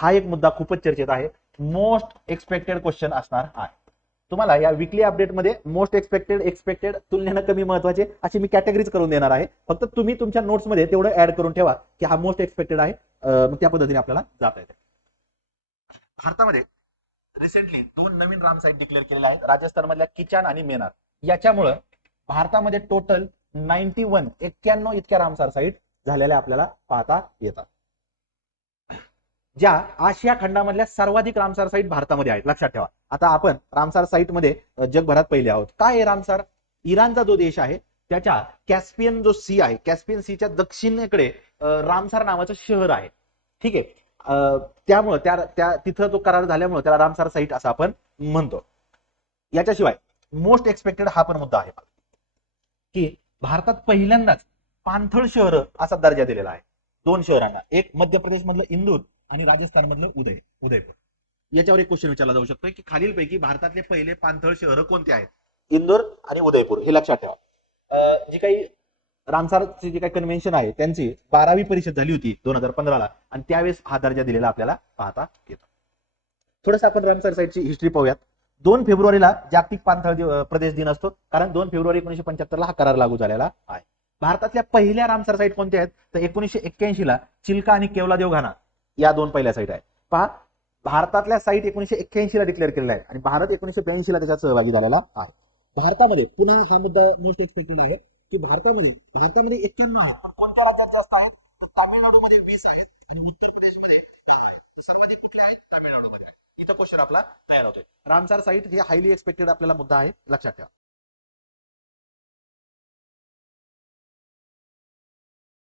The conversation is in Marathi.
हा एक मुद्दा खूपच चर्चेत आहे. मोस्ट एक्सपेक्टेड क्वेश्चन असणार आहे. तुम्हाला या विकली अपडेटमध्ये मोस्ट एक्सपेक्टेड एक्सपेक्टेड तुलनेनं कमी महत्त्वाचे अशी मी कॅटेगरीज करून देणार आहे. फक्त तुम्ही तुमच्या नोट्समध्ये तेवढं ऍड करून ठेवा की हा मोस्ट एक्सपेक्टेड आहे. मग त्या पद्धतीने आपल्याला जाता येते. भारतामध्ये रिसेंटली दोन नवीन राम साईट डिक्लेअर केलेल्या आहेत. राजस्थान मधल्या किचान आणि मेनार. याच्यामुळं भारतामध्ये टोटल नाईन्टी वन एक्क्याण्णव इतक्या रामसार साईट झालेल्या आपल्याला पाहता येतात. ज्या आशिया खंडामधल्या सर्वाधिक रामसार साईट भारतामध्ये आहेत. लक्षात ठेवा. आता आपण रामसार साईटमध्ये जगभरात पहिले आहोत. काय आहे रामसार? इराणचा जो देश आहे त्याच्या कॅस्पियन जो सी आहे कॅस्पियन सीच्या दक्षिणेकडे रामसार नावाचं शहर आहे. ठीक आहे? त्यामुळं त्या त्या तिथं जो करार झाल्यामुळे त्याला रामसार साईट असं आपण म्हणतो. याच्याशिवाय मोस्ट एक्सपेक्टेड हा पण मुद्दा आहे. की भारतात पहिल्यांदाच पाणथळ शहर असा दर्जा दिलेला आहे. दोन शहरांना एक मध्य प्रदेश मधलं इंदूर आणि राजस्थान मधलं उदय उदयपूर. याच्यावर एक क्वेश्चन विचारला जाऊ शकतो की खालीलपैकी भारतातले पहिले पाणथळ शहर कोणते आहेत? इंदोर आणि उदयपूर हे लक्षात ठेवा. अं, जी काही रामसारचे जी काही कन्व्हेन्शन आहे त्यांची बारावी परिषद झाली होती दोन हजार पंधराला आणि त्यावेळेस हा दर्जा दिलेला आपल्याला पाहता येतो. थोडस आपण रामसार साईडची हिस्ट्री पाहूयात. दोन फेब्रुवारीला जागतिक पाणथळ प्रदेश दिन असतो. कारण दोन फेब्रुवारी एकोणीशे पंच्याहत्तरला हा करार लागू झालेला आहे. भारतातल्या पहिल्या रामसार साईट कोणत्या आहेत? तर एकोणीशे एक्क्याऐंशी ला चिल्का आणि केवला देवघाना या दोन पहिल्या साईट आहेत. पहा भारतातल्या साईट एकोणीशे एक्क्याऐंशी ला डिक्लेअर केलेल्या आहेत आणि भारत एकोणीशे ब्याऐंशी ला त्याच्यात सहभागी झालेला आहे. भारतामध्ये पुन्हा हा मुद्दा मोस्ट एक्सपेक्टेड आहे की भारतामध्ये भारतामध्ये एक्क्याण्णव आहेत. पण कोणत्या राज्यात जास्त आहेत? तर तामिळनाडूमध्ये वीस आहेत आणि उत्तर प्रदेशमध्ये सर्वाधिक कुठले आहेत? तामिळनाडूमध्ये. इथं क्वेश्चन आपला तयार होतोय. रामसार साईट हे हायली एक्सपेक्टेड आपल्याला मुद्दा आहे. लक्षात ठेवा.